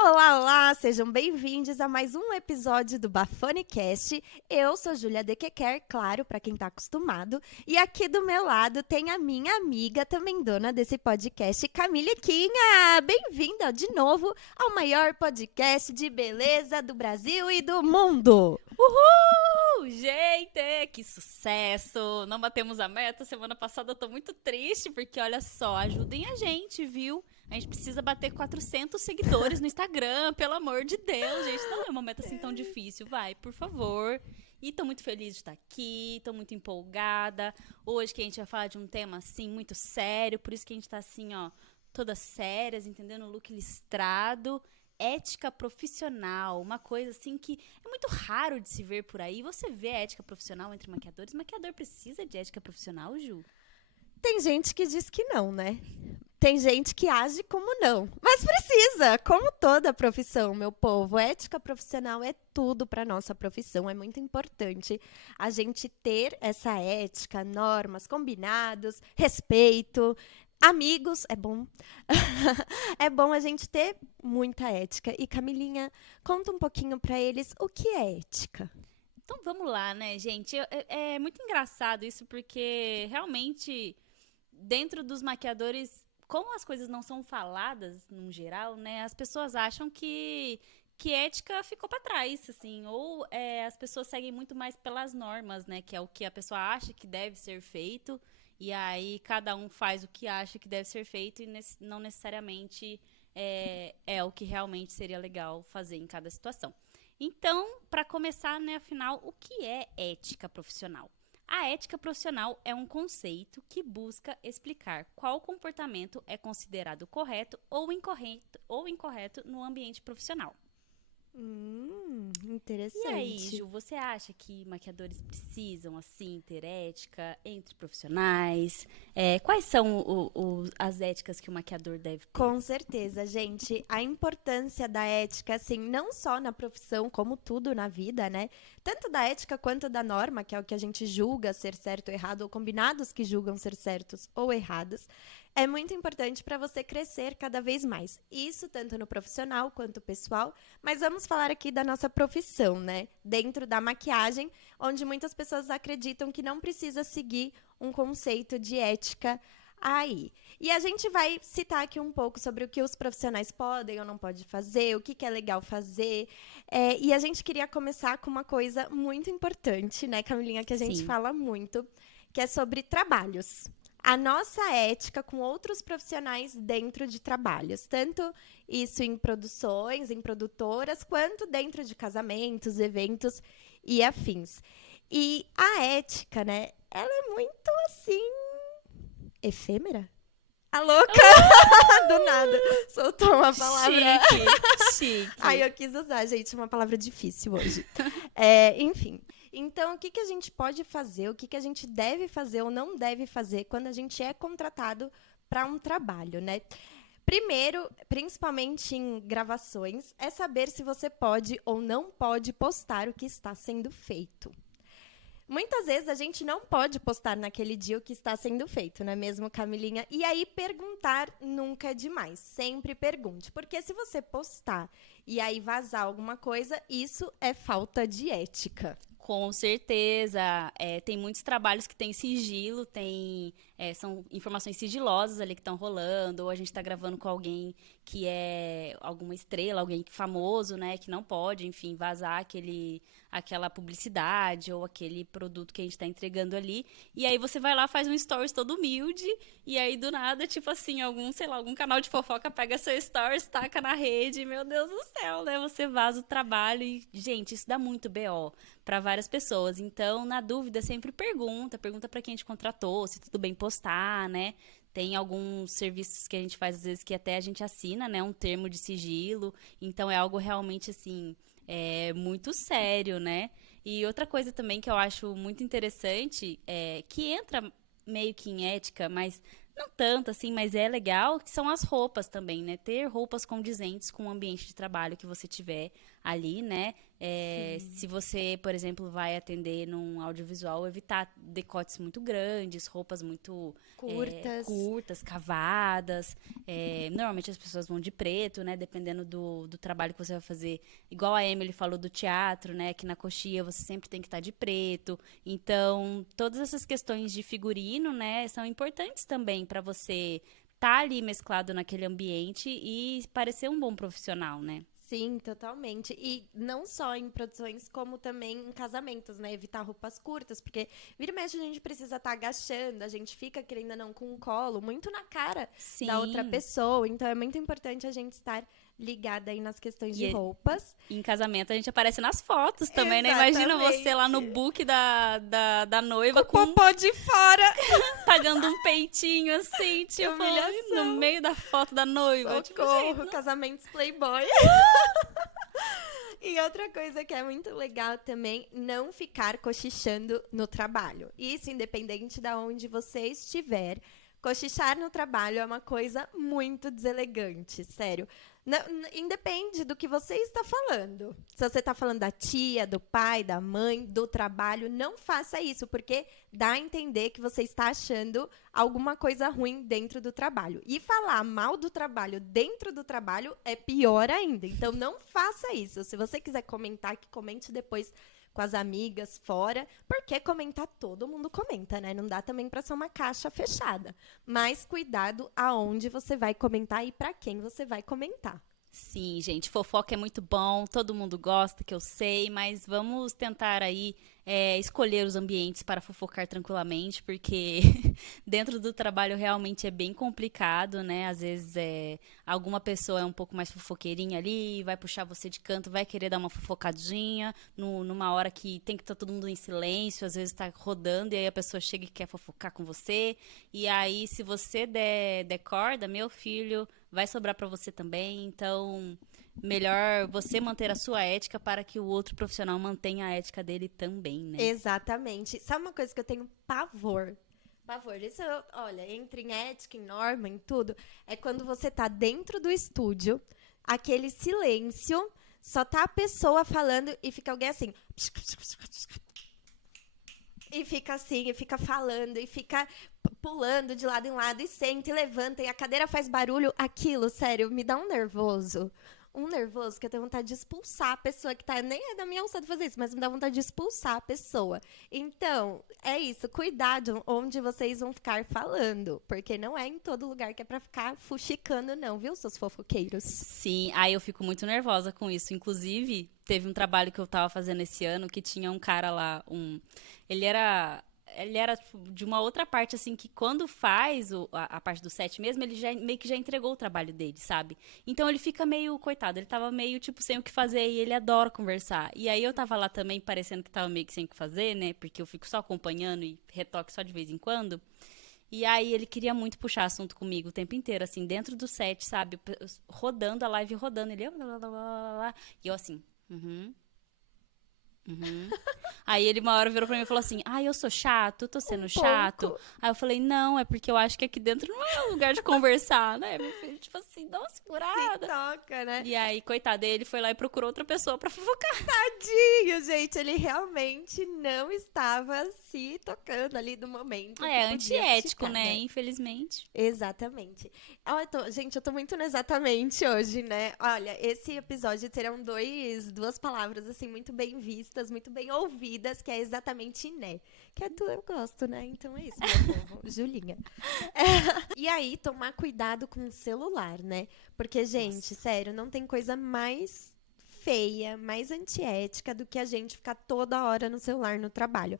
Olá, olá! Sejam bem-vindos a mais um episódio do BafoneCast. Eu sou Júlia de Quequer, claro, para quem tá acostumado. E aqui do meu lado tem a minha amiga, também dona desse podcast, Camille Quinha. Bem-vinda de novo ao maior podcast de beleza do Brasil e do mundo. Uhul! Gente, que sucesso! Não batemos a meta. Semana passada eu tô muito triste, porque olha só, ajudem a gente, viu? A gente precisa bater 400 seguidores no Instagram, pelo amor de Deus, gente. Não é uma meta assim tão difícil, vai, por favor. E tô muito feliz de estar aqui, tô muito empolgada. Hoje que a gente vai falar de um tema assim muito sério, por isso que a gente tá assim, ó, todas sérias, entendendo? No look listrado. Ética profissional, uma coisa assim que é muito raro de se ver por aí. Você vê a ética profissional entre maquiadores? Maquiador precisa de ética profissional, Ju? Tem gente que diz que não, né? Tem gente que age como não, mas precisa, como toda profissão, meu povo. Ética profissional é tudo para nossa profissão, é muito importante a gente ter essa ética, normas, combinados, respeito, amigos, é bom. É bom a gente ter muita ética. E Camilinha, conta um pouquinho para eles o que é ética. Então vamos lá, né, gente? É muito engraçado isso porque realmente dentro dos maquiadores, como as coisas não são faladas no geral, né, as pessoas acham que ética ficou para trás, assim, ou as pessoas seguem muito mais pelas normas, né, que é o que a pessoa acha que deve ser feito, e aí cada um faz o que acha que deve ser feito e não necessariamente é o que realmente seria legal fazer em cada situação. Então, para começar, né, afinal, o que é ética profissional? A ética profissional é um conceito que busca explicar qual comportamento é considerado correto ou incorreto no ambiente profissional. E aí, Interessante. Ju, você acha que maquiadores precisam, assim, ter ética entre profissionais? Quais são as éticas que o maquiador deve ter? Com certeza, gente. A importância da ética, assim, não só na profissão, como tudo na vida, né? Tanto da ética quanto da norma, que é o que a gente julga ser certo ou errado, ou combinados que julgam ser certos ou errados, é muito importante para você crescer cada vez mais. Isso tanto no profissional quanto pessoal. Mas vamos falar aqui da nossa profissão, né? Dentro da maquiagem, onde muitas pessoas acreditam que não precisa seguir um conceito de ética aí. E a gente vai citar aqui um pouco sobre o que os profissionais podem ou não podem fazer, o que, que é legal fazer. E a gente queria começar com uma coisa muito importante, né, Camilinha, que a gente Sim. fala muito, que é sobre trabalhos. A nossa ética com outros profissionais dentro de trabalhos, tanto isso em produções, em produtoras, quanto dentro de casamentos, eventos e afins. E a ética, né, ela é muito assim efêmera? A louca! Do nada. Soltou uma palavra. Chique, Aí chique. eu quis usar, gente, uma palavra difícil hoje. Enfim. Então, o que, que a gente pode fazer, o que, que a gente deve fazer ou não deve fazer quando a gente é contratado para um trabalho, né? Primeiro, principalmente em gravações, é saber se você pode ou não pode postar o que está sendo feito. Muitas vezes a gente não pode postar naquele dia o que está sendo feito, não é mesmo, Camilinha? E aí perguntar nunca é demais. Sempre pergunte. Porque se você postar e aí vazar alguma coisa, isso é falta de ética. Com certeza. Tem muitos trabalhos que têm sigilo, são informações sigilosas ali que estão rolando, ou a gente está gravando com alguém que é alguma estrela, alguém famoso, né, que não pode, enfim, vazar aquela publicidade ou aquele produto que a gente está entregando ali. E aí você vai lá, faz um stories todo humilde, e aí do nada, tipo assim, algum canal de fofoca pega seu stories, taca na rede, meu Deus do céu, né? Você vaza o trabalho e, gente, isso dá muito BO para várias pessoas. Então, na dúvida, sempre pergunta para quem te contratou, se tudo bem postar, né? Tem alguns serviços que a gente faz às vezes que até a gente assina, né, um termo de sigilo. Então é algo realmente assim, muito sério, né? E outra coisa também que eu acho muito interessante que entra meio que em ética, mas não tanto assim, mas é legal, que são as roupas também, né? Ter roupas condizentes com o ambiente de trabalho que você tiver ali, né? Se você, por exemplo, vai atender num audiovisual, evitar decotes muito grandes, roupas muito curtas, cavadas. Normalmente as pessoas vão de preto, né? Dependendo do trabalho que você vai fazer. Igual a Emily falou do teatro, né? Que na coxia você sempre tem que estar de preto. Então, todas essas questões de figurino, né? São importantes também para você estar ali mesclado naquele ambiente e parecer um bom profissional, né? Sim, totalmente. E não só em produções, como também em casamentos, né? Evitar roupas curtas, porque vira e mexe a gente precisa estar agachando, a gente fica, querendo ou não, com o colo muito na cara da outra Sim. pessoa. Então é muito importante a gente estar ligada aí nas questões de E roupas. em casamento a gente aparece nas fotos também, né? Imagina você lá no Exatamente. book da noiva Com o popó de fora. pagando um peitinho assim, Que tipo, humilhação. no meio da foto da noiva. Tipo, Socorro, gente, não- casamentos playboy. E outra coisa que é muito legal também, não ficar cochichando no trabalho. Isso independente de onde você estiver. Cochichar no trabalho é uma coisa muito deselegante, sério. Independe do que você está falando. Se você está falando da tia, do pai, da mãe, do trabalho, não faça isso, porque dá a entender que você está achando alguma coisa ruim dentro do trabalho. E falar mal do trabalho dentro do trabalho é pior ainda. Então, não faça isso. Se você quiser comentar, que comente depois com as amigas fora, porque comentar todo mundo comenta, né? Não dá também para ser uma caixa fechada. Mas cuidado aonde você vai comentar e para quem você vai comentar. Sim, gente, fofoca é muito bom, todo mundo gosta, que eu sei, mas vamos tentar aí escolher os ambientes para fofocar tranquilamente, porque dentro do trabalho realmente é bem complicado, né? Às vezes alguma pessoa é um pouco mais fofoqueirinha ali, vai puxar você de canto, vai querer dar uma fofocadinha numa hora que tem que estar todo mundo em silêncio, às vezes está rodando e aí a pessoa chega e quer fofocar com você. E aí, se você der corda, meu filho, vai sobrar para você também. Então, melhor você manter a sua ética para que o outro profissional mantenha a ética dele também, né? Exatamente. Sabe uma coisa que eu tenho pavor? Pavor. Isso, olha, entra em ética, em norma, em tudo. É quando você tá dentro do estúdio, aquele silêncio, só tá a pessoa falando e fica alguém assim. E fica assim, e fica falando, e fica pulando de lado em lado, e senta, e levanta, e a cadeira faz barulho. Aquilo, sério, me dá um nervoso. Um nervoso que eu tenho vontade de expulsar a pessoa que tá. Nem é da minha alçada fazer isso, mas me dá vontade de expulsar a pessoa. Então, é isso. Cuidado onde vocês vão ficar falando. Porque não é em todo lugar que é pra ficar fuxicando, não, viu, seus fofoqueiros? Sim, aí eu fico muito nervosa com isso. Inclusive, teve um trabalho que eu tava fazendo esse ano que tinha um cara lá, ele era tipo, de uma outra parte, assim, que quando faz a parte do set mesmo, ele já, meio que já entregou o trabalho dele, sabe? Então ele fica meio, coitado, ele tava meio, tipo, sem o que fazer e ele adora conversar. E aí eu tava lá também, parecendo que tava meio que sem o que fazer, né? Porque eu fico só acompanhando e retoque só de vez em quando. E aí ele queria muito puxar assunto comigo o tempo inteiro, assim, dentro do set, sabe? Rodando, a live rodando, ele... E eu assim... Aí ele uma hora virou pra mim e falou assim, eu sou chato, tô sendo chato. Pouco. Aí eu falei, não, é porque eu acho que aqui dentro não é o lugar de conversar, né, meu filho? Tipo assim, dá uma Se segurada. toca, né? E aí, coitado, ele foi lá e procurou outra pessoa pra fofocar. Tadinho, gente. Ele realmente não estava se tocando ali do momento. É que podia antiético, fuxicar, né, infelizmente. Exatamente. Gente, eu tô muito no exatamente hoje, né? Olha, esse episódio terão duas palavras, assim, muito bem vistas, muito bem ouvidas, que é exatamente né. Que é eu gosto, né? Então é isso, meu povo. Julinha. E aí, tomar cuidado com o celular, né? Porque, gente, sério, não tem coisa mais feia, mais antiética do que a gente ficar toda hora no celular no trabalho.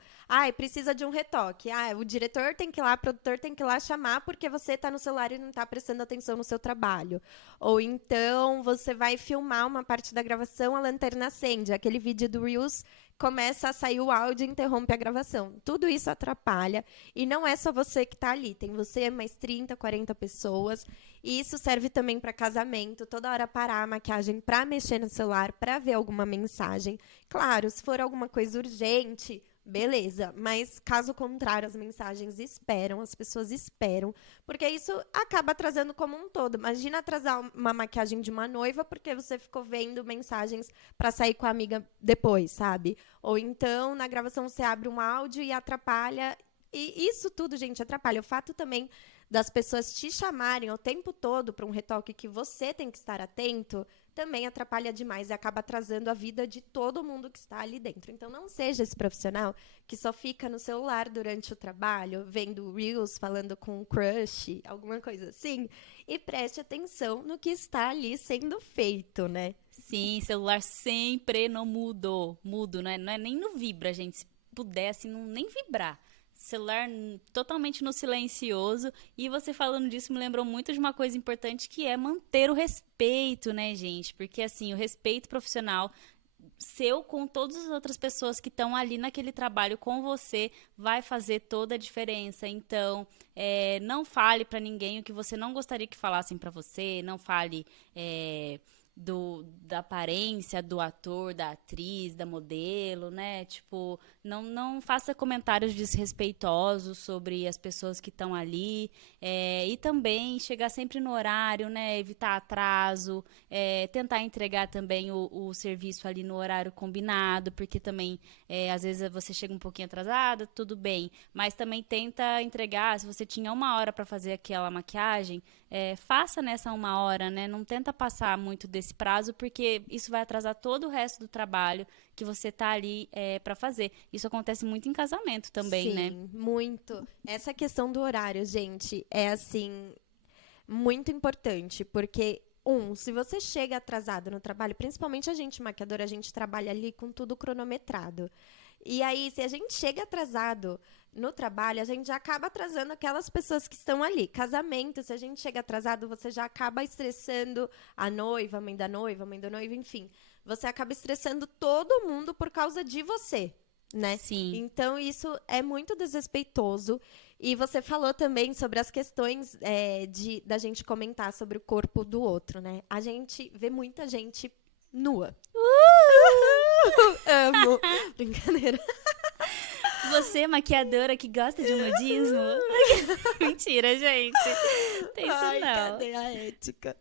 Precisa de um retoque. O diretor tem que ir lá, o produtor tem que ir lá chamar porque você tá no celular e não tá prestando atenção no seu trabalho. Ou então você vai filmar uma parte da gravação, a lanterna acende. Aquele vídeo do Reels começa a sair o áudio e interrompe a gravação. Tudo isso atrapalha. E não é só você que tá ali. Tem você, mais 30, 40 pessoas. E isso serve também para casamento. Toda hora parar a maquiagem para mexer no celular, para ver alguma mensagem. Claro, se for alguma coisa urgente, beleza. Mas, caso contrário, as mensagens esperam, as pessoas esperam. Porque isso acaba atrasando como um todo. Imagina atrasar uma maquiagem de uma noiva porque você ficou vendo mensagens pra sair com a amiga depois, sabe? Ou então, na gravação, você abre um áudio e atrapalha. E isso tudo, gente, atrapalha. O fato também das pessoas te chamarem o tempo todo para um retoque que você tem que estar atento, também atrapalha demais e acaba atrasando a vida de todo mundo que está ali dentro. Então, não seja esse profissional que só fica no celular durante o trabalho, vendo Reels, falando com um crush, alguma coisa assim, e preste atenção no que está ali sendo feito, né? Sim, celular sempre no mudo, né? Não é nem no vibra, gente. Se pudesse, não, nem vibrar. Celular totalmente no silencioso. E você falando disso me lembrou muito de uma coisa importante que é manter o respeito, né, gente? Porque, assim, o respeito profissional seu com todas as outras pessoas que estão ali naquele trabalho com você vai fazer toda a diferença. Então, não fale pra ninguém o que você não gostaria que falassem pra você. Não fale da aparência do ator, da atriz, da modelo, né? Tipo, não faça comentários desrespeitosos sobre as pessoas que estão ali. E também chegar sempre no horário, né? Evitar atraso, tentar entregar também o serviço ali no horário combinado, porque também, às vezes, você chega um pouquinho atrasada, tudo bem. Mas também tenta entregar, se você tinha 1 hora para fazer aquela maquiagem, faça nessa 1 hora, né? Não tenta passar muito desse prazo, porque isso vai atrasar todo o resto do trabalho que você tá ali para fazer. Isso acontece muito em casamento também, né? Sim, muito. Essa questão do horário, gente, é assim, muito importante, porque se você chega atrasado no trabalho, principalmente a gente maquiadora, a gente trabalha ali com tudo cronometrado. E aí, se a gente chega atrasado no trabalho, a gente já acaba atrasando aquelas pessoas que estão ali. Casamento, se a gente chega atrasado, você já acaba estressando a noiva, a mãe da noiva, enfim. Você acaba estressando todo mundo por causa de você, né? Sim. Então, isso é muito desrespeitoso. E você falou também sobre as questões da gente comentar sobre o corpo do outro, né? A gente vê muita gente nua. Amo. Brincadeira. Você, maquiadora que gosta de nudismo? Mentira, gente. Tem isso Ai, não. cadê a ética?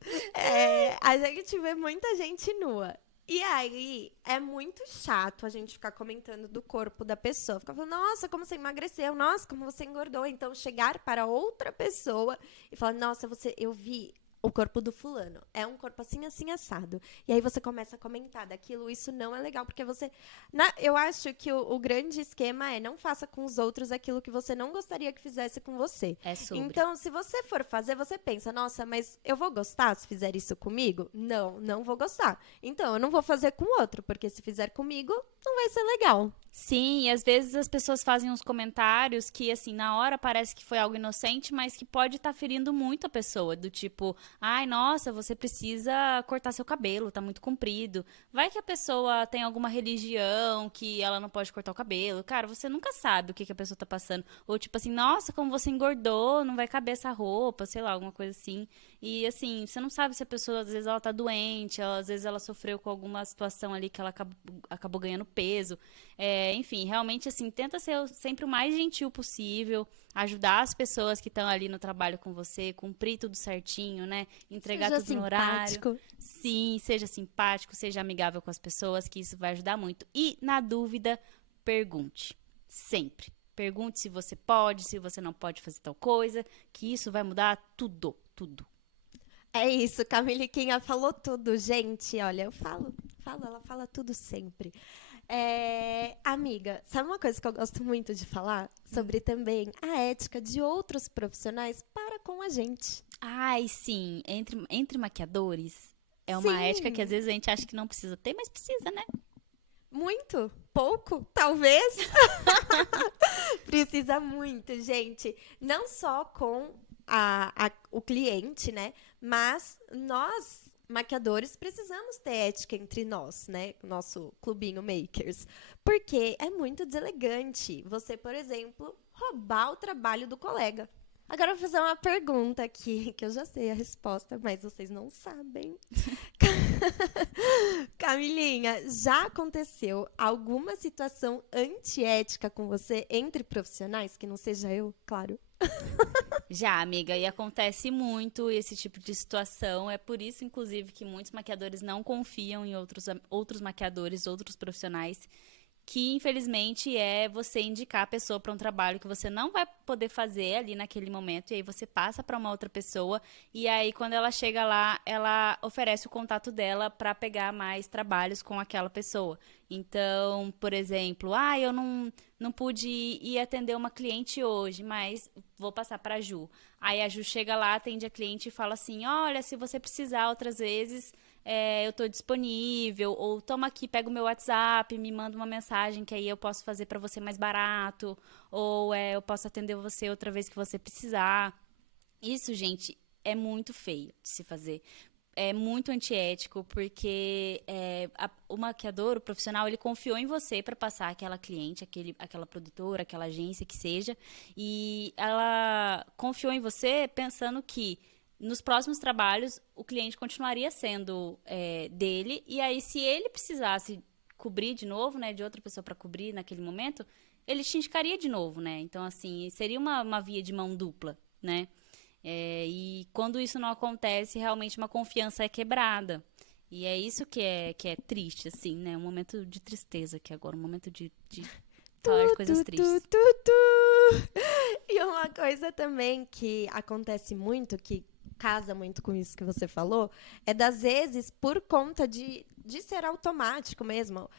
A gente vê muita gente nua. E aí, é muito chato a gente ficar comentando do corpo da pessoa. Ficar falando, nossa, como você emagreceu, nossa, como você engordou. Então, chegar para outra pessoa e falar, nossa, eu vi o corpo do fulano. É um corpo assim, assim, assado. E aí você começa a comentar daquilo, isso não é legal, porque você... eu acho que o grande esquema não faça com os outros aquilo que você não gostaria que fizesse com você. É sobre. Então, se você for fazer, você pensa, nossa, mas eu vou gostar se fizer isso comigo? Não vou gostar. Então, eu não vou fazer com o outro, porque se fizer comigo, não vai ser legal. Sim, e às vezes as pessoas fazem uns comentários que, assim, na hora parece que foi algo inocente, mas que pode estar ferindo muito a pessoa. Do tipo, ai, nossa, você precisa cortar seu cabelo, tá muito comprido. Vai que a pessoa tem alguma religião que ela não pode cortar o cabelo. Cara, você nunca sabe o que a pessoa tá passando. Ou tipo assim, nossa, como você engordou, não vai caber essa roupa, sei lá, alguma coisa assim. E assim, você não sabe se a pessoa, às vezes ela tá doente, às vezes ela sofreu com alguma situação ali que ela acabou ganhando peso. Enfim, realmente assim, tenta ser sempre o mais gentil possível, ajudar as pessoas que estão ali no trabalho com você, cumprir tudo certinho, né? Entregar Seja tudo no horário. simpático. Sim, seja simpático, seja amigável com as pessoas, que isso vai ajudar muito. E, na dúvida, pergunte. Sempre. Pergunte se você pode, se você não pode fazer tal coisa, que isso vai mudar tudo, tudo. É isso, Camiliquinha falou tudo, gente. Olha, eu falo, ela fala tudo sempre. Amiga, sabe uma coisa que eu gosto muito de falar? Sobre também a ética de outros profissionais para com a gente. Ai, sim. Entre maquiadores, é uma Sim. ética que às vezes a gente acha que não precisa ter, mas precisa, né? Muito? Pouco? Talvez? Precisa muito, gente. Não só com o cliente, né? Mas nós, maquiadores, precisamos ter ética entre nós, né? Nosso clubinho Makers. Porque é muito deselegante você, por exemplo, roubar o trabalho do colega. Agora eu vou fazer uma pergunta aqui, que eu já sei a resposta, mas vocês não sabem. Camilinha, já aconteceu alguma situação antiética com você entre profissionais, que não seja eu, claro? Já, amiga, e acontece muito esse tipo de situação. É por isso, inclusive, que muitos maquiadores não confiam em outros maquiadores, outros profissionais, que infelizmente é você indicar a pessoa para um trabalho que você não vai poder fazer ali naquele momento, e aí você passa para uma outra pessoa, e aí quando ela chega lá, ela oferece o contato dela para pegar mais trabalhos com aquela pessoa. Então, por exemplo, eu não pude ir atender uma cliente hoje, mas vou passar para a Ju. Aí a Ju chega lá, atende a cliente e fala assim: olha, se você precisar outras vezes, eu estou disponível, ou toma aqui, pega o meu WhatsApp, me manda uma mensagem que aí eu posso fazer para você mais barato, ou eu posso atender você outra vez que você precisar. Isso, gente, é muito feio de se fazer. É muito antiético, porque o maquiador, o profissional, ele confiou em você para passar aquela cliente, aquela produtora, aquela agência que seja, e ela confiou em você pensando que nos próximos trabalhos o cliente continuaria sendo dele, e aí se ele precisasse cobrir de novo, né, de outra pessoa para cobrir naquele momento, ele te indicaria de novo, né? Então, assim, seria uma via de mão dupla, né? E quando isso não acontece, realmente uma confiança é quebrada. E é isso que é triste, assim, né? Um momento de tristeza aqui agora, um momento de falar de coisas tristes. E uma coisa também que acontece muito, que casa muito com isso que você falou, é das vezes por conta de ser automático mesmo.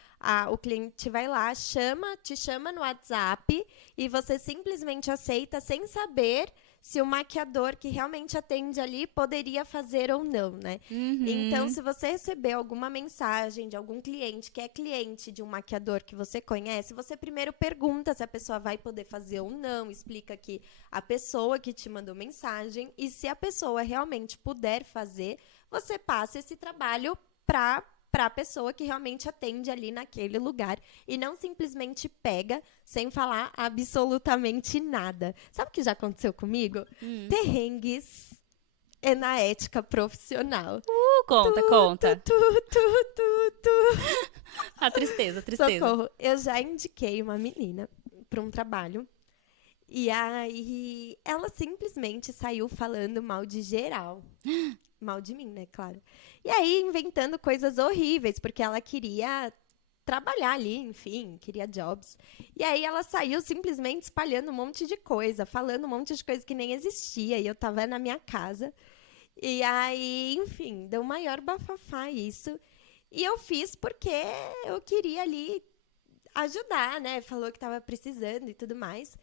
O cliente vai lá, te chama no WhatsApp e você simplesmente aceita sem saber se o maquiador que realmente atende ali poderia fazer ou não, né? Uhum. Então, se você receber alguma mensagem de algum cliente que é cliente de um maquiador que você conhece, você primeiro pergunta se a pessoa vai poder fazer ou não, explica que a pessoa que te mandou mensagem, e se a pessoa realmente puder fazer, você passa esse trabalho para a pessoa que realmente atende ali naquele lugar, e não simplesmente pega sem falar absolutamente nada. Sabe o que já aconteceu comigo? Perrengues na ética profissional. Conta. A tristeza. Socorro. Eu já indiquei uma menina para um trabalho, e aí ela simplesmente saiu falando mal de geral. Mal de mim, né? Claro. E aí, inventando coisas horríveis, porque ela queria trabalhar ali, enfim, queria jobs. E aí ela saiu simplesmente espalhando um monte de coisa, falando um monte de coisa que nem existia, e eu tava na minha casa. E aí, enfim, deu maior bafafá isso. E eu fiz porque eu queria ali ajudar, né? Falou que tava precisando e tudo mais.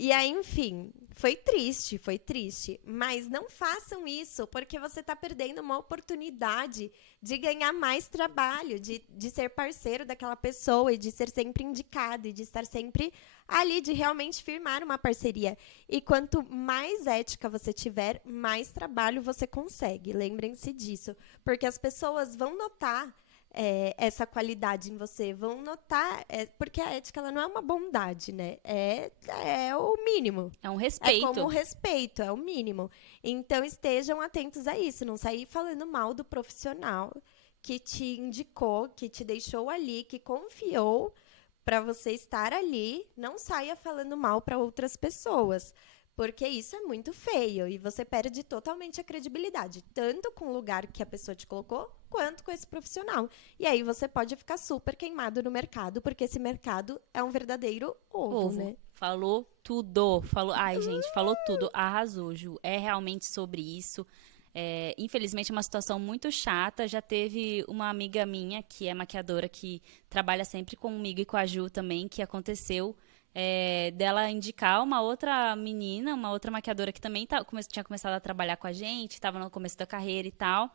E aí, enfim, foi triste. Mas não façam isso, porque você está perdendo uma oportunidade de ganhar mais trabalho, de ser parceiro daquela pessoa, e de ser sempre indicado, e de estar sempre ali, de realmente firmar uma parceria. E quanto mais ética você tiver, mais trabalho você consegue. Lembrem-se disso, porque as pessoas vão notar essa qualidade em você, vão notar, porque a ética ela não é uma bondade, né? É o mínimo. É um respeito. É como o respeito, é o mínimo. Então estejam atentos a isso, não sair falando mal do profissional que te indicou, que te deixou ali, que confiou para você estar ali. Não saia falando mal para outras pessoas, porque isso é muito feio e você perde totalmente a credibilidade, tanto com o lugar que a pessoa te colocou, quanto com esse profissional. E aí você pode ficar super queimado no mercado, porque esse mercado é um verdadeiro ovo, né? Falou tudo. Ai, gente, falou tudo. Arrasou, Ju. É realmente sobre isso. Infelizmente, é uma situação muito chata. Já teve uma amiga minha, que é maquiadora, que trabalha sempre comigo e com a Ju também, que aconteceu dela indicar uma outra menina, uma outra maquiadora que também tinha começado a trabalhar com a gente, estava no começo da carreira e tal.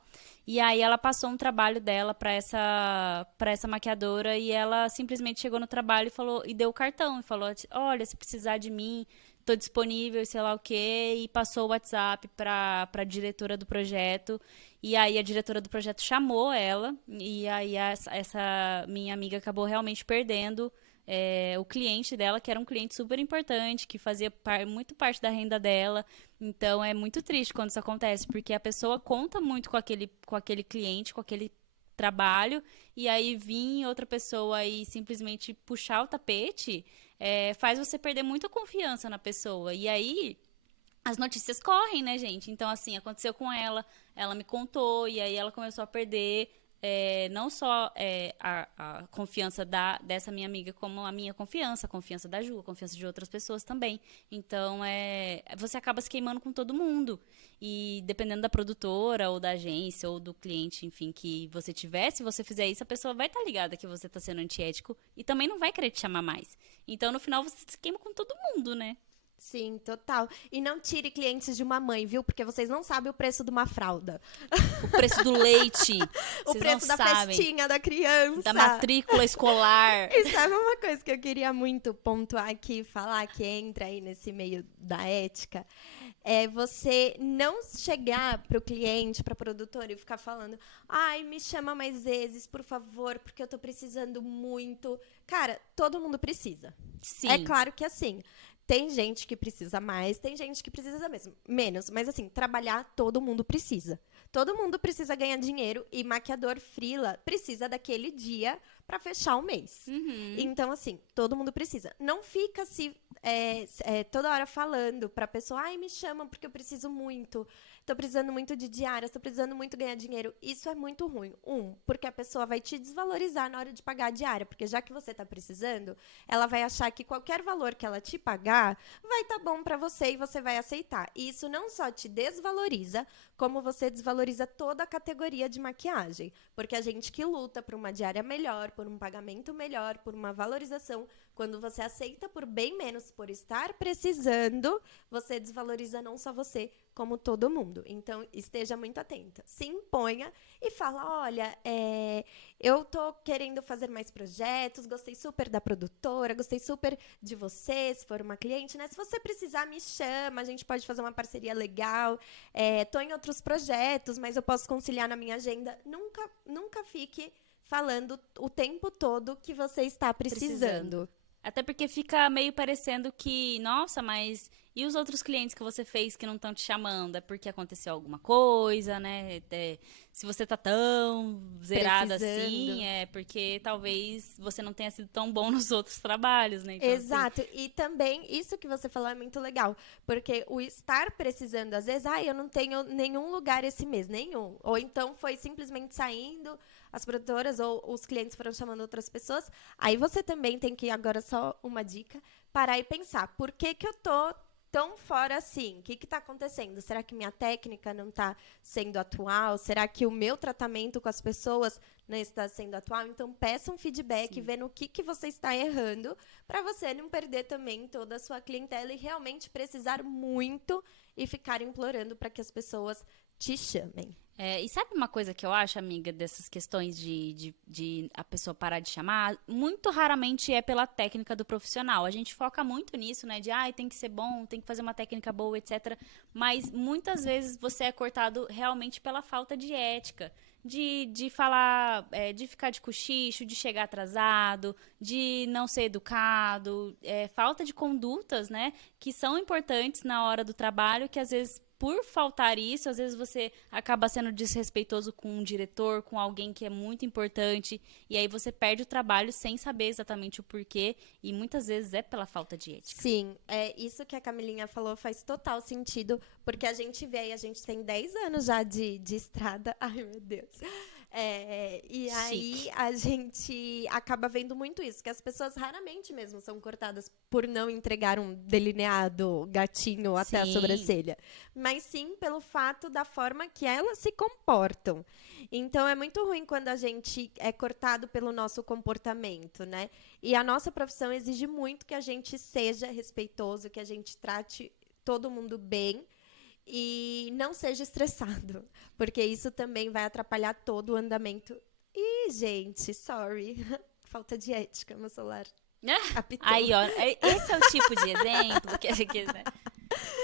E aí ela passou um trabalho dela para essa maquiadora, e ela simplesmente chegou no trabalho e deu o cartão e falou: olha, se precisar de mim, tô disponível, sei lá o quê, e passou o WhatsApp para a diretora do projeto. E aí a diretora do projeto chamou ela, e aí essa minha amiga acabou realmente perdendo o cliente dela, que era um cliente super importante, que fazia muito parte da renda dela. Então é muito triste quando isso acontece, porque a pessoa conta muito com aquele cliente, com aquele trabalho, e aí vir outra pessoa e simplesmente puxar o tapete, faz você perder muita confiança na pessoa. E aí as notícias correm, né, gente? Então, assim, aconteceu com ela me contou, e aí ela começou a perder não só a confiança dessa minha amiga, como a minha confiança, a confiança da Ju, a confiança de outras pessoas também. Então, você acaba se queimando com todo mundo. E dependendo da produtora, ou da agência, ou do cliente, enfim, que você tiver, se você fizer isso, a pessoa vai estar ligada que você está sendo antiético e também não vai querer te chamar mais. Então, no final, você se queima com todo mundo, né? Sim, total. E não tire clientes de uma mãe, viu? Porque vocês não sabem o preço de uma fralda. O preço do leite. O preço da sabem. festinha da criança. Da matrícula escolar. E sabe uma coisa que eu queria muito pontuar aqui, falar que entra aí nesse meio da ética? É você não chegar pro cliente, pra produtora e ficar falando: ai, me chama mais vezes, por favor, porque eu tô precisando muito. Cara, todo mundo precisa. Sim. É claro que assim, tem gente que precisa mais, tem gente que precisa menos. Mas assim, trabalhar todo mundo precisa. Todo mundo precisa ganhar dinheiro e maquiador freela precisa daquele dia para fechar o mês. Uhum. Então, assim, todo mundo precisa. Não fica toda hora falando pra pessoa: ai, me chamam porque eu preciso muito. Tô precisando muito de diárias, tô precisando muito ganhar dinheiro. Isso é muito ruim. Porque a pessoa vai te desvalorizar na hora de pagar a diária. Porque já que você tá precisando, ela vai achar que qualquer valor que ela te pagar vai estar bom pra você e você vai aceitar. E isso não só te desvaloriza, como você desvaloriza toda a categoria de maquiagem. Porque a gente que luta por uma diária melhor, por um pagamento melhor, por uma valorização, quando você aceita por bem menos, por estar precisando, você desvaloriza não só você, como todo mundo. Então, esteja muito atenta. Se imponha e fala: olha, eu tô querendo fazer mais projetos, gostei super da produtora, gostei super de você, se for uma cliente, né? Se você precisar, me chama, a gente pode fazer uma parceria legal. Tô em outros projetos, mas eu posso conciliar na minha agenda. Nunca fique falando o tempo todo que você está precisando. Até porque fica meio parecendo que, nossa, mas e os outros clientes que você fez que não estão te chamando? É porque aconteceu alguma coisa, né? Se você tá tão zerada assim, é porque talvez você não tenha sido tão bom nos outros trabalhos, né? Então, exato. Assim... E também, isso que você falou é muito legal. Porque o estar precisando, às vezes, eu não tenho nenhum lugar esse mês, nenhum. Ou então foi simplesmente saindo, as produtoras ou os clientes foram chamando outras pessoas. Aí você também tem que, agora só uma dica, parar e pensar: por que eu tô tão fora assim? O que está acontecendo? Será que minha técnica não está sendo atual? Será que o meu tratamento com as pessoas não está sendo atual? Então, peça um feedback, vendo o que você está errando, para você não perder também toda a sua clientela e realmente precisar muito e ficar implorando para que as pessoas te chamem. E sabe uma coisa que eu acho, amiga, dessas questões de a pessoa parar de chamar? Muito raramente é pela técnica do profissional. A gente foca muito nisso, né? De, tem que ser bom, tem que fazer uma técnica boa, etc. Mas muitas vezes você é cortado realmente pela falta de ética. De falar, de ficar de cochicho, de chegar atrasado, de não ser educado. Falta de condutas, né? Que são importantes na hora do trabalho, que às vezes... Por faltar isso, às vezes você acaba sendo desrespeitoso com um diretor, com alguém que é muito importante, e aí você perde o trabalho sem saber exatamente o porquê, e muitas vezes é pela falta de ética. Sim, isso que a Camilinha falou faz total sentido, porque a gente vê, a gente tem 10 anos já de estrada, ai meu Deus... e aí a gente acaba vendo muito isso, que as pessoas raramente mesmo são cortadas por não entregar um delineado gatinho até a sobrancelha, mas sim pelo fato da forma que elas se comportam. Então é muito ruim quando a gente é cortado pelo nosso comportamento, né? E a nossa profissão exige muito que a gente seja respeitoso, que a gente trate todo mundo bem, e não seja estressado, porque isso também vai atrapalhar todo o andamento. E, gente, sorry, falta de ética, meu celular apitou. Aí, ó, esse é o tipo de exemplo que a gente, né?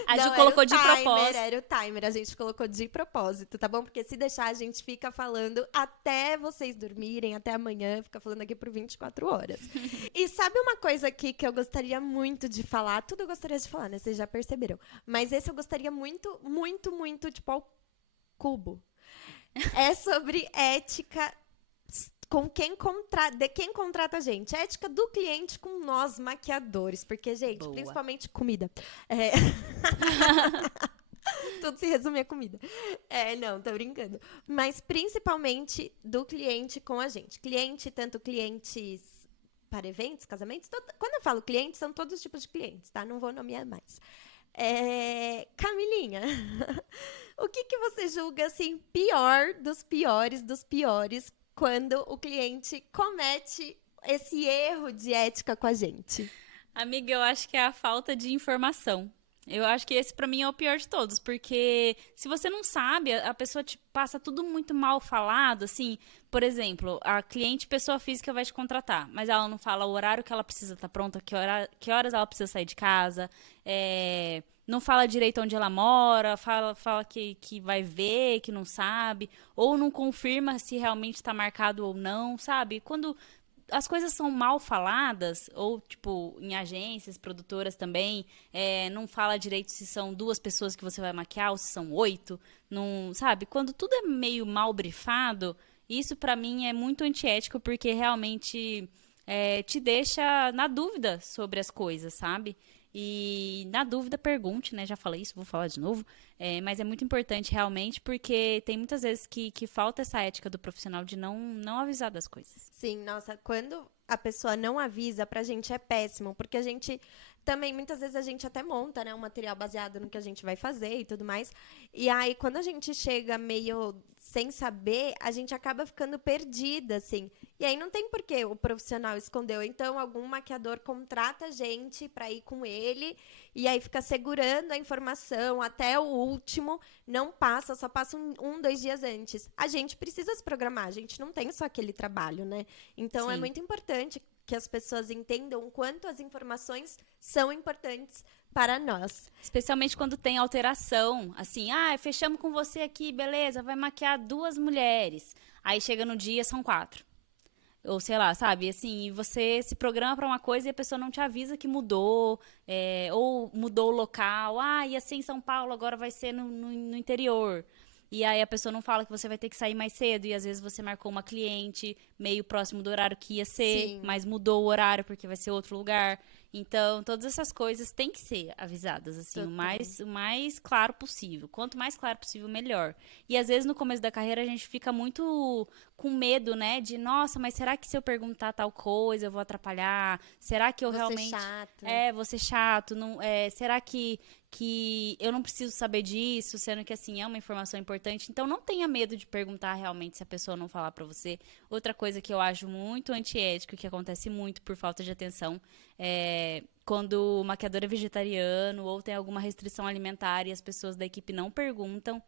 A gente colocou de propósito. Era o timer, a gente colocou de propósito, tá bom? Porque se deixar, a gente fica falando até vocês dormirem, até amanhã, fica falando aqui por 24 horas. E sabe uma coisa aqui que eu gostaria muito de falar? Tudo eu gostaria de falar, né? Vocês já perceberam. Mas esse eu gostaria muito, muito, muito, tipo, ao cubo. É sobre ética de quem contrata a gente. A ética do cliente com nós, maquiadores. Porque, gente, Boa. principalmente comida. Tudo se resume a comida. Não, tô brincando. Mas principalmente do cliente com a gente. Cliente, tanto clientes para eventos, casamentos. Quando eu falo clientes, são todos os tipos de clientes, tá? Não vou nomear mais. Camilinha, o que você julga, assim, pior dos piores, quando o cliente comete esse erro de ética com a gente? Amiga, eu acho que é a falta de informação. Eu acho que esse pra mim é o pior de todos, porque se você não sabe, a pessoa te passa tudo muito mal falado, assim, por exemplo, a cliente pessoa física vai te contratar, mas ela não fala o horário que ela precisa estar pronta, que horas ela precisa sair de casa, não fala direito onde ela mora, fala que vai ver, que não sabe, ou não confirma se realmente está marcado ou não, sabe? Quando as coisas são mal faladas, ou, tipo, em agências, produtoras também, não fala direito se são 2 pessoas que você vai maquiar ou se são 8, não, sabe? Quando tudo é meio mal brifado, isso pra mim é muito antiético, porque realmente te deixa na dúvida sobre as coisas, sabe? E na dúvida, pergunte, né? Já falei isso, vou falar de novo. Mas é muito importante realmente, porque tem muitas vezes que falta essa ética do profissional de não avisar das coisas. Sim, nossa, quando a pessoa não avisa, pra gente é péssimo, porque a gente também, muitas vezes a gente até monta, né, um material baseado no que a gente vai fazer e tudo mais. E aí, quando a gente chega meio sem saber, a gente acaba ficando perdida, assim. E aí não tem por que o profissional escondeu. Então, algum maquiador contrata a gente pra ir com ele e aí fica segurando a informação até o último, não passa, só passa 2 dias antes. A gente precisa se programar, a gente não tem só aquele trabalho, né? Então, é Sim. muito importante que as pessoas entendam o quanto as informações são importantes para nós. Especialmente quando tem alteração, assim, fechamos com você aqui, beleza, vai maquiar 2 mulheres. Aí chega no dia, são 4. Ou sei lá, sabe? Assim, e você se programa pra uma coisa e a pessoa não te avisa que mudou, ou mudou o local. Ia ser em São Paulo, agora vai ser no interior. E aí a pessoa não fala que você vai ter que sair mais cedo, e às vezes você marcou uma cliente meio próximo do horário que ia ser, Sim. mas mudou o horário porque vai ser outro lugar. Então, todas essas coisas têm que ser avisadas, assim, o mais claro possível. Quanto mais claro possível, melhor. E às vezes no começo da carreira a gente fica muito com medo, né? De, nossa, mas será que se eu perguntar tal coisa eu vou atrapalhar? Será que eu Vou ser realmente. chato. Vou ser chato. Não, será que eu não preciso saber disso, sendo que, assim, é uma informação importante. Então, não tenha medo de perguntar realmente se a pessoa não falar pra você. Outra coisa que eu acho muito antiético, que acontece muito por falta de atenção, quando o maquiador é vegetariano ou tem alguma restrição alimentar e as pessoas da equipe não perguntam,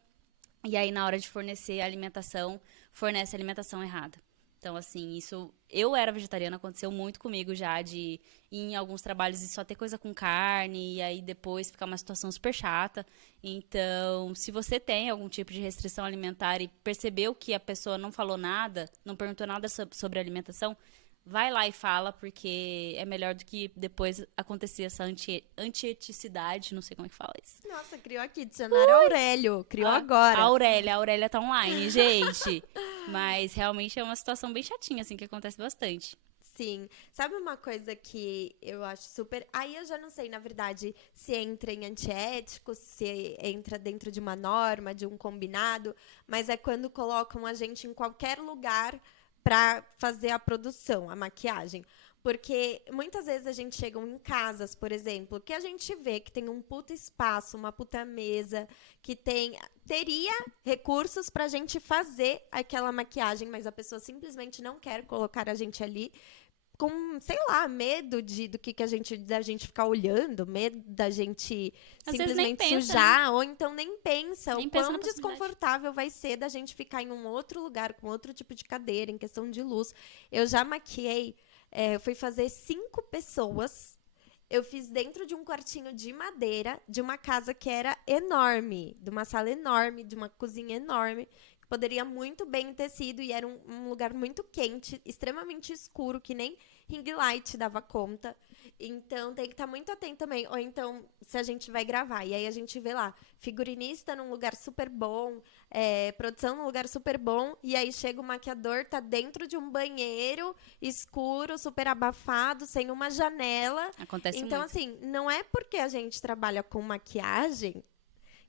e aí, na hora de fornecer a alimentação, fornece a alimentação errada. Então, assim, isso... Eu era vegetariana, aconteceu muito comigo já, de ir em alguns trabalhos e só ter coisa com carne, e aí depois ficar uma situação super chata. Então, se você tem algum tipo de restrição alimentar e percebeu que a pessoa não falou nada, não perguntou nada sobre a alimentação, vai lá e fala, porque é melhor do que depois acontecer essa antieticidade, não sei como é que fala isso. Nossa, criou aqui, dicionário Aurélio, criou agora. A Aurélia tá online, gente. Mas realmente é uma situação bem chatinha, assim, que acontece bastante. Sim. Sabe uma coisa que eu acho super... Aí eu já não sei, na verdade, se entra em antiético, se entra dentro de uma norma, de um combinado, mas é quando colocam a gente em qualquer lugar para fazer a produção, a maquiagem. Porque muitas vezes a gente chega em casas, por exemplo, que a gente vê que tem um puta espaço, uma puta mesa, que teria recursos pra gente fazer aquela maquiagem, mas a pessoa simplesmente não quer colocar a gente ali com, sei lá, medo do que da gente ficar olhando, medo da gente Às vezes nem simplesmente pensa, sujar, ou então nem pensa Nem o pensa quão na possibilidade. desconfortável vai ser da gente ficar em um outro lugar, com outro tipo de cadeira, em questão de luz. Eu já maquiei, eu fui fazer 5 pessoas. Eu fiz dentro de um quartinho de madeira, de uma casa que era enorme, de uma sala enorme, de uma cozinha enorme, Poderia muito bem ter sido, e era um lugar muito quente, extremamente escuro, que nem ring light dava conta. Então, tem que estar muito atento também. Ou então, se a gente vai gravar, e aí a gente vê lá, figurinista num lugar super bom, produção num lugar super bom, e aí chega o maquiador, tá dentro de um banheiro escuro, super abafado, sem uma janela. Acontece Então, muito. assim, não é porque a gente trabalha com maquiagem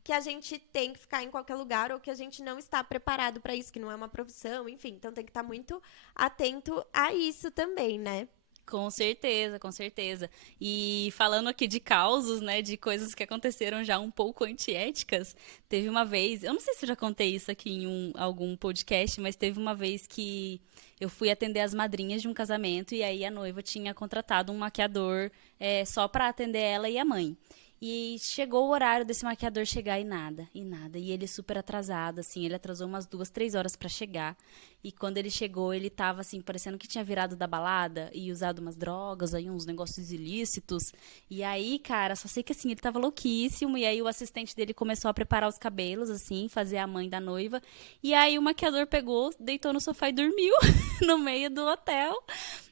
que a gente tem que ficar em qualquer lugar ou que a gente não está preparado para isso, que não é uma profissão, enfim. Então, tem que estar muito atento a isso também, né? Com certeza, com certeza. E falando aqui de causos, né, de coisas que aconteceram já um pouco antiéticas, teve uma vez, eu não sei se eu já contei isso aqui em algum podcast, mas teve uma vez que eu fui atender as madrinhas de um casamento e aí a noiva tinha contratado um maquiador só para atender ela e a mãe. E chegou o horário desse maquiador chegar e nada, e nada. E ele super atrasado, assim, ele atrasou umas 2, 3 horas pra chegar. E quando ele chegou, ele tava, assim, parecendo que tinha virado da balada e usado umas drogas, aí uns negócios ilícitos. E aí, cara, só sei que, assim, ele tava louquíssimo. E aí o assistente dele começou a preparar os cabelos, assim, fazer a mãe da noiva. E aí o maquiador pegou, deitou no sofá e dormiu no meio do hotel.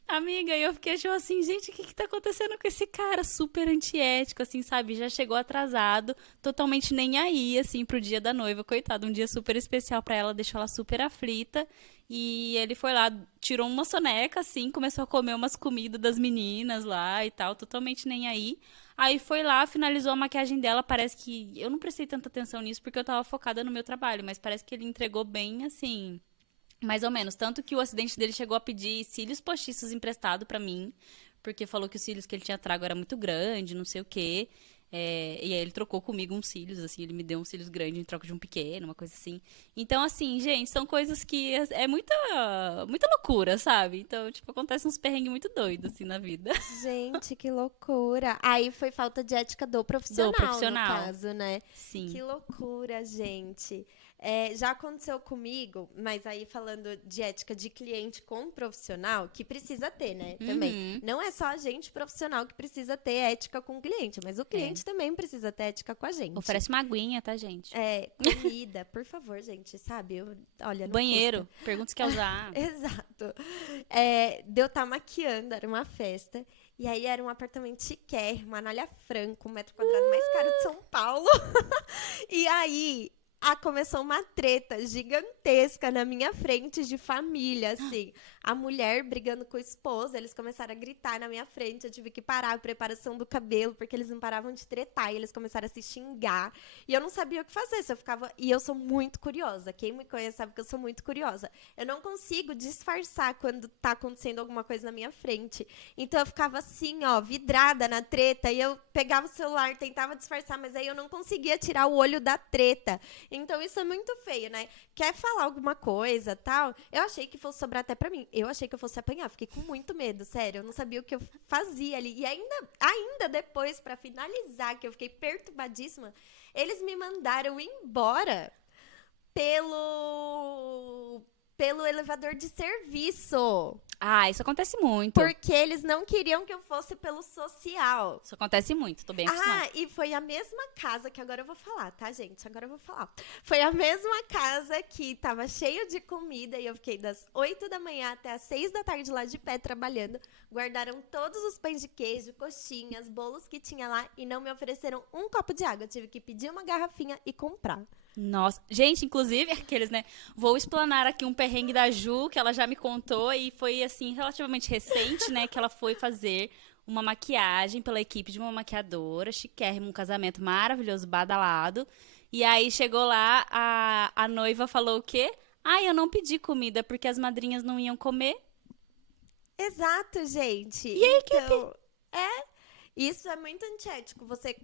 Amiga, eu fiquei tipo assim, gente, o que tá acontecendo com esse cara? Super antiético, assim, sabe? Já chegou atrasado, totalmente nem aí, assim, pro dia da noiva. Coitado, um dia super especial pra ela, deixou ela super aflita. E ele foi lá, tirou uma soneca, assim, começou a comer umas comidas das meninas lá e tal, totalmente nem aí. Aí foi lá, finalizou a maquiagem dela, parece que... Eu não prestei tanta atenção nisso porque eu tava focada no meu trabalho, mas parece que ele entregou bem, assim... Mais ou menos. Tanto que o acidente dele chegou a pedir cílios postiços emprestado pra mim, porque falou que os cílios que ele tinha trago era muito grande, não sei o quê. E aí ele trocou comigo uns cílios, assim, ele me deu uns cílios grandes em troca de um pequeno, uma coisa assim. Então, assim, gente, são coisas que é muita loucura, sabe? Então, tipo, acontece uns perrengues muito doidos, assim, na vida. Gente, que loucura. Aí foi falta de ética do profissional, Do profissional. no caso, né? Sim. Que loucura, gente. Já aconteceu comigo, mas aí falando de ética de cliente com profissional, que precisa ter, né? Também. Uhum. Não é só a gente profissional que precisa ter ética com o cliente, mas o cliente também precisa ter ética com a gente. Oferece uma aguinha, tá, gente? Comida, por favor, gente, sabe? Olha, não Banheiro. custa. Pergunta se quer usar. Exato. De eu estar maquiando, era uma festa. E aí era um apartamento chiquérrimo, Anália Franco, 1 metro quadrado mais caro de São Paulo. E aí começou uma treta gigantesca na minha frente de família, assim. A mulher brigando com o esposo, eles começaram a gritar na minha frente. Eu tive que parar a preparação do cabelo, porque eles não paravam de tretar. E eles começaram a se xingar. E eu não sabia o que fazer. E eu sou muito curiosa. Quem me conhece sabe que eu sou muito curiosa. Eu não consigo disfarçar quando tá acontecendo alguma coisa na minha frente. Então eu ficava assim, ó, vidrada na treta. E eu pegava o celular, tentava disfarçar, mas aí eu não conseguia tirar o olho da treta. Então isso é muito feio, né? Quer falar alguma coisa, tal? Eu achei que fosse sobrar até pra mim. Eu achei que eu fosse apanhar. Fiquei com muito medo, sério. Eu não sabia o que eu fazia ali. E ainda depois, pra finalizar, que eu fiquei perturbadíssima, eles me mandaram embora pelo elevador de serviço. Ah, isso acontece muito. Porque eles não queriam que eu fosse pelo social. Isso acontece muito, tô bem acostumada. E foi a mesma casa que agora eu vou falar, tá, gente? Agora eu vou falar. Foi a mesma casa que tava cheio de comida e eu fiquei das 8 da manhã até as 6 da tarde lá de pé trabalhando. Guardaram todos os pães de queijo, coxinhas, bolos que tinha lá e não me ofereceram um copo de água. Eu tive que pedir uma garrafinha e comprar. Nossa, gente, inclusive, aqueles, né? Vou explanar aqui um perrengue da Ju, que ela já me contou, e foi, assim, relativamente recente, né? Que ela foi fazer uma maquiagem pela equipe de uma maquiadora, chiquérrimo, um casamento maravilhoso, badalado. E aí chegou lá, a noiva falou o quê? Eu não pedi comida porque as madrinhas não iam comer. Exato, gente. E aí, então, isso é muito antiético. Você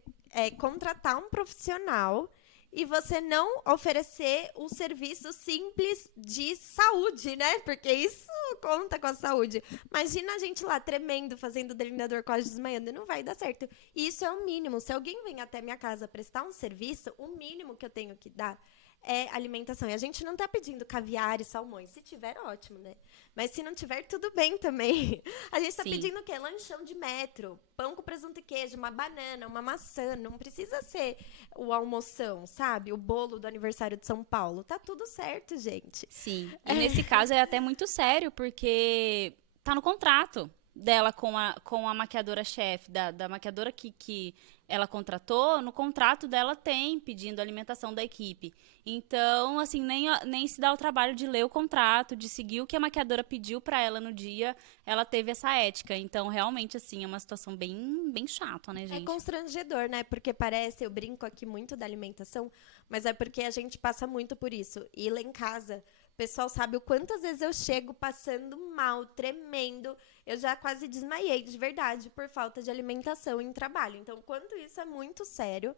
contratar um profissional e você não oferecer um serviço simples de saúde, né? Porque isso conta com a saúde. Imagina a gente lá tremendo, fazendo delineador, quase desmaiando, não vai dar certo. E isso é o mínimo. Se alguém vem até minha casa prestar um serviço, o mínimo que eu tenho que dar é alimentação. E a gente não tá pedindo caviar e salmões. Se tiver, ótimo, né? Mas se não tiver, tudo bem também. A gente tá Sim. pedindo o quê? Lanchão de metro, pão com presunto e queijo, uma banana, uma maçã. Não precisa ser o almoção, sabe? O bolo do aniversário de São Paulo. Tá tudo certo, gente. Sim. E nesse caso é até muito sério, porque tá no contrato dela com a maquiadora-chefe, da maquiadora que ela contratou, no contrato dela tem pedindo alimentação da equipe. Então, assim, nem se dá o trabalho de ler o contrato, de seguir o que a maquiadora pediu pra ela no dia, ela teve essa ética. Então, realmente, assim, é uma situação bem, bem chata, né, É gente? constrangedor, né? Porque parece, eu brinco aqui muito da alimentação, mas é porque a gente passa muito por isso. E lá em casa, o pessoal sabe o quantas vezes eu chego passando mal, tremendo. Eu já quase desmaiei, de verdade, por falta de alimentação em trabalho. Então, quanto isso é muito sério.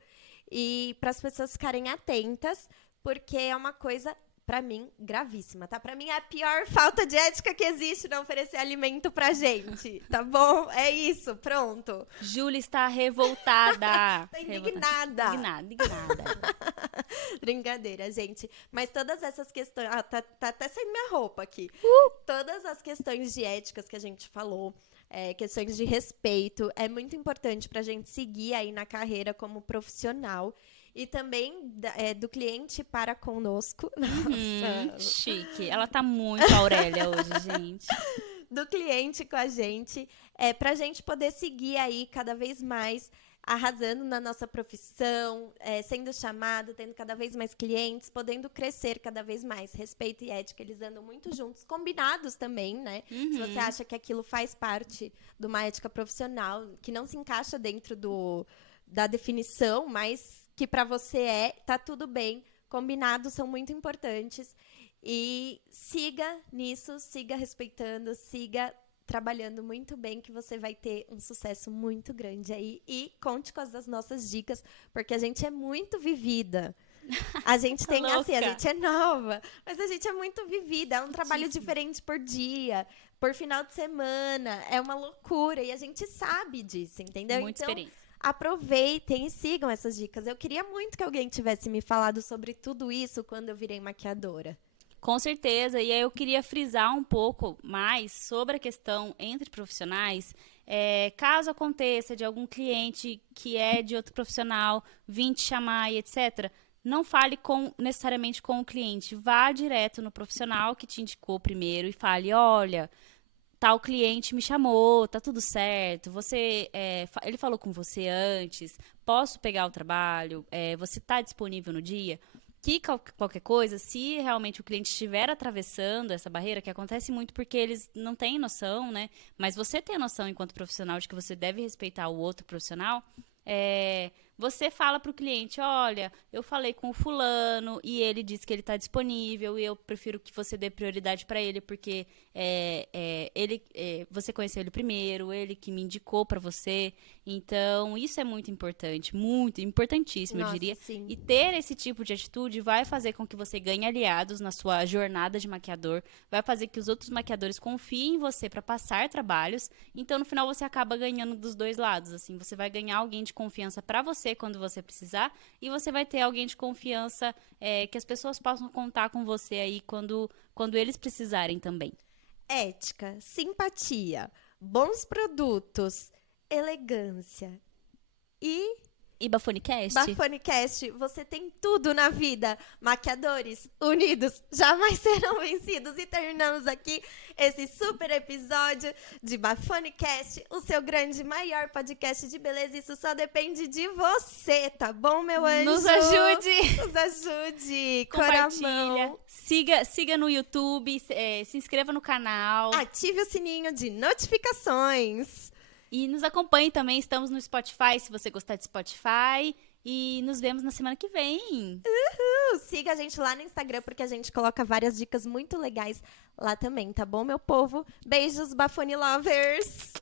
E para as pessoas ficarem atentas, porque é uma coisa, pra mim, gravíssima, tá? Pra mim é a pior falta de ética que existe não oferecer alimento pra gente, tá bom? É isso, pronto. Júlia está revoltada. Tô indignada. Indignada. Brincadeira, gente. Mas todas essas questões. Ah, tá até saindo minha roupa aqui. Todas as questões de éticas que a gente falou, questões de respeito, é muito importante pra gente seguir aí na carreira como profissional. E também do cliente para conosco. Nossa. Chique. Ela tá muito Aurélia hoje, gente. Do cliente com a gente, pra gente poder seguir aí cada vez mais arrasando na nossa profissão, sendo chamado, tendo cada vez mais clientes, podendo crescer cada vez mais. Respeito e ética, eles andam muito juntos, combinados também, né? Se você acha que aquilo faz parte de uma ética profissional, que não se encaixa dentro da definição, mas que para você tá tudo bem. Combinados são muito importantes. E siga nisso, siga respeitando, siga trabalhando muito bem, que você vai ter um sucesso muito grande aí. E conte com as nossas dicas, porque a gente é muito vivida. A gente tem, assim, a gente é nova, mas a gente é muito vivida. É um trabalho diferente por dia, por final de semana. É uma loucura e a gente sabe disso, entendeu? Muita então, experiência. aproveitem e sigam essas dicas. Eu queria muito que alguém tivesse me falado sobre tudo isso quando eu virei maquiadora. Com certeza, e aí eu queria frisar um pouco mais sobre a questão entre profissionais. Caso aconteça de algum cliente que é de outro profissional vir te chamar e etc., não fale necessariamente com o cliente. Vá direto no profissional que te indicou primeiro e fale, olha, tal cliente me chamou, tá tudo certo, ele falou com você antes, posso pegar o trabalho, você tá disponível no dia? Que qualquer coisa, se realmente o cliente estiver atravessando essa barreira, que acontece muito porque eles não têm noção, né? Mas você tem a noção, enquanto profissional, de que você deve respeitar o outro profissional, você fala para o cliente, olha, eu falei com o fulano e ele disse que ele está disponível e eu prefiro que você dê prioridade para ele porque você conheceu ele primeiro, ele que me indicou para você. Então, isso é muito importante, muito importantíssimo, Nossa, eu diria. sim. E ter esse tipo de atitude vai fazer com que você ganhe aliados na sua jornada de maquiador, vai fazer que os outros maquiadores confiem em você para passar trabalhos. Então, no final, você acaba ganhando dos dois lados. Assim, você vai ganhar alguém de confiança para você quando você precisar e você vai ter alguém de confiança que as pessoas possam contar com você aí quando eles precisarem também. Ética, simpatia, bons produtos, elegância E Bafonicast? Bafonicast, você tem tudo na vida. Maquiadores unidos jamais serão vencidos. E terminamos aqui esse super episódio de Bafonicast, o seu grande, maior podcast de beleza. Isso só depende de você, tá bom, meu anjo? Nos ajude! Nos ajude! Compartilha. Siga no YouTube, se inscreva no canal. Ative o sininho de notificações. E nos acompanhe também, estamos no Spotify, se você gostar de Spotify. E nos vemos na semana que vem. Siga a gente lá no Instagram, porque a gente coloca várias dicas muito legais lá também, tá bom, meu povo? Beijos, Bafone Lovers!